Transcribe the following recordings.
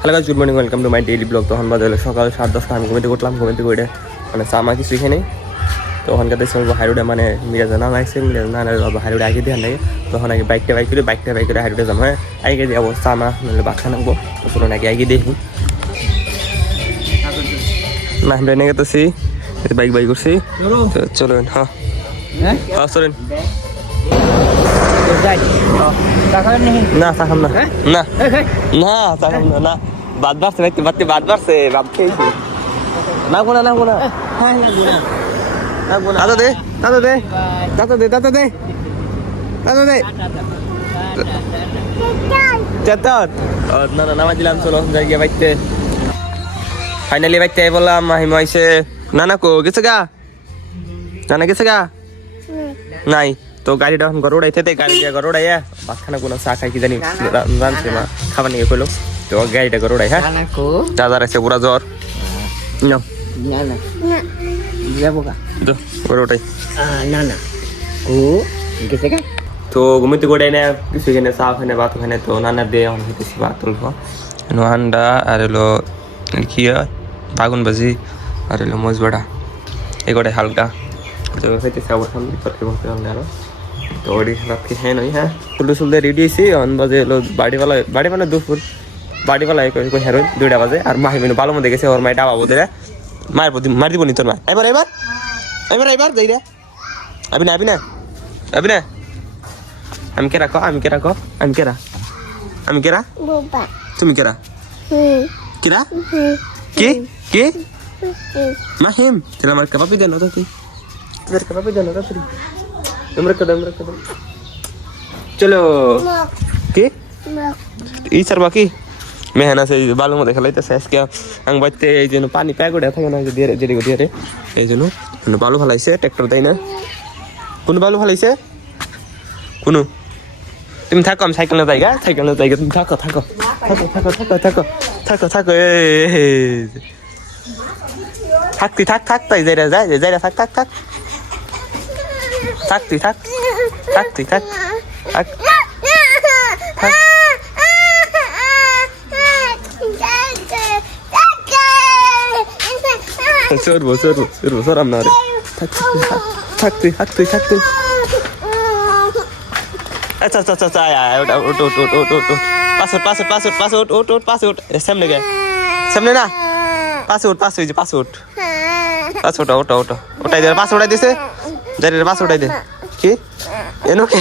Hello guys, good morning, welcome to my daily blog. তখন বাজে সকাল 7:10 আমি ঘুমিতে উঠলাম। ঘুমিতে করে মানে চামা কিছু এখানে তখন কাতে চলবো হাইরোডে মানে মিরাজ না লাগছে, মিরাজ না হাইরোডে আগে দিয়ে নাকি তখন আগে বাইকটা বাইক করে হাইরোডে যাবো। হ্যাঁ আগে দিয়ে যাবো চামা নাহলে বাচ্চা নাকবো তখন আগে দেখি না আমরা এনে গেতেছি বাইক করছি। চলুন হ্যাঁ চলুন না চাখাম না না না চাখাম না না বাদ বাড়ছে বাদ বাড়ছে বাদ খেয়েছি না গোনা দাদা দে না নামা দিলাম। চলো জায়গা বাইতে ফাইনালি বাইতে বললাম মাহিমা আইসে। নানা কো গেছে গা নাই তো গাড়িটা এখন ঘর উড়াইতে গাড়ি দিয়ে ঘর উড়াইয়া বাচ্চানা কোনো চা খাই কি জানি জানছে মা খাবার নিয়ে কইলো তো গাড়িটা ঘর উড়াই। হ্যাঁ দাদার আছে পুরা জ্বর তো ঘুমিতে করে না কিছু এখানে চা ওখানে ভাত ওখানে তো নানা দিয়ে এখন হইতেছি ভাত তুলবো আন্ডা আর হলো কি বাগুন ভাজি আর হলো মজবাড়া এগোটাই হালকা তো হইতেছে আবার সামনে করতে বলতে আরো তো ওই রাতকে হ্যাঁ নই। হ্যাঁ ফুলতে রেডি হয়েছি অন বাজে এলো বাড়ি মানে দুপুর বাড়িওয়ালা হেরোইন 2টা বাজে আর মাহি মেনু ভালো মধ্যে গেছে ওর মাই ডাবা বোধ মায়ের প্রতি মার দিব নি তোর মা এবার যাই রে আবি না আমি কেরা তুমি কেরা কি মাহিম তেলা আমার কাবাবি দেন তো তুই তোদের কাবাবি দেন তো তুই তোমরা কদম চলো কি এই স্যার বাকি মেহনা সেই বালুর মধ্যে খেলাইতেছে আজকে আং বাড়িতে এই জন্য পানি প্যাক উঠে থাকে না যেদিকে দিয়ে এই জন্য বালু ফেলাইছে ট্র্যাক্টর তাই না কোন বালু ফেলাইছে কোনো তুমি থাকো আমি সাইকেল না জায়গা তুমি থাকো থাক তাই যাই থাক সরবো সরাম না রে থাক তুই আচ্ছা পাসওয়ার্ড সামনে না পাসওয়ার্ড ওটাই দে পাসওয়ার্ড দিছে যাই রে পাসওয়ার্ড দে কি এনো কে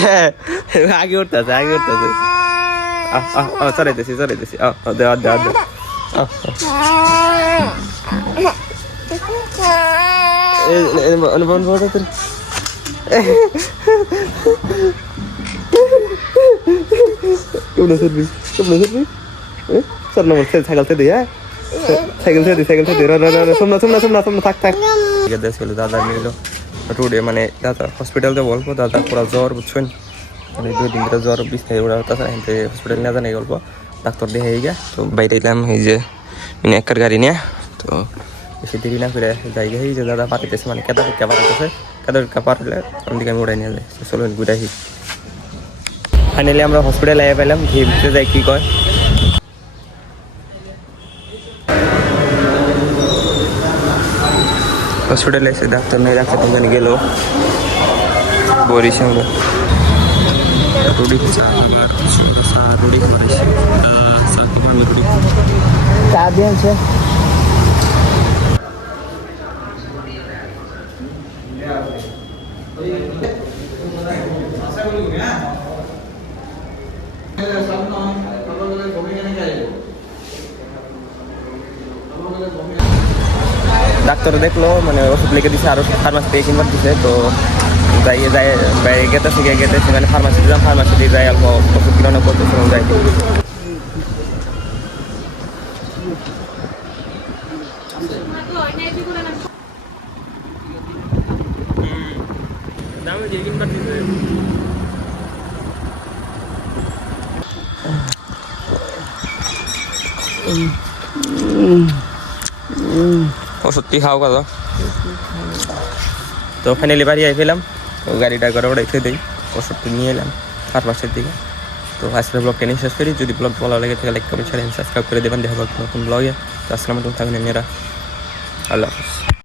আগে উঠতাছে চড়াইতেছি দে অনুভব তোর কেমন সরবি সর না সাইকেল থেকে হ্যাঁ সাইকেল থেকে সোমনা থাক ছিল দাদা নিল রোডে মানে দাদা হসপিটালতে বলবো দাদা পুরা জ্বর বুঝছেন মানে 2 দিন ধরে জ্বর বিষ থেকে ওরা তাছাড়া হসপিটাল নিয়ে জানাই গল্প ডাক্তার দেখে গিয়া তো বাইরে এলাম এই যে মানে একার গাড়ি নিয়ে তো বেশি দেরি না করে জায়গা এই যে দাদা পাঠাইতেছে মানে কেদার পাঠালে ওদিকে আমি উড়াই নিয়ে যাই চলো ঘুরাই। ফাইনালি আমরা হসপিটালে আইয়া পেলাম ঘিরতে যাই কি কয় হসপিটালে এসে ডাক্তার নেই ডাক্তার গেল বরিস আমরা রুটি চা দিয়েছে ডাক্তার দেখলো মানে ওষুধ লিখে দিছে আর ওষুধ ফার্মাসি থেকে কিনবার দিছে তো গেতেছে মানে ফার্মাসি দিয়ে যাই অল্প ওষুধ কিনা করতেছে যাই ওষুধ কি খাও কাজ তো ফাইনালি বাড়ি আই পেলাম তো গাড়িটা করে ওড়াইতে দিই ওষুধটা নিয়ে এলাম ফার্মাসির দিকে তো আজকের ব্লগটা নিয়ে শেষ করি। যদি ব্লগ ভালো লাগে তাহলে লাইক কমেন্ট শেয়ার সাবস্ক্রাইব করে দেবেন। দেখা হবে নতুন ব্লগে। তো আসসালামু আলাইকুম, থাকবেন মেয়েরা। আল্লাহ হাফিজ।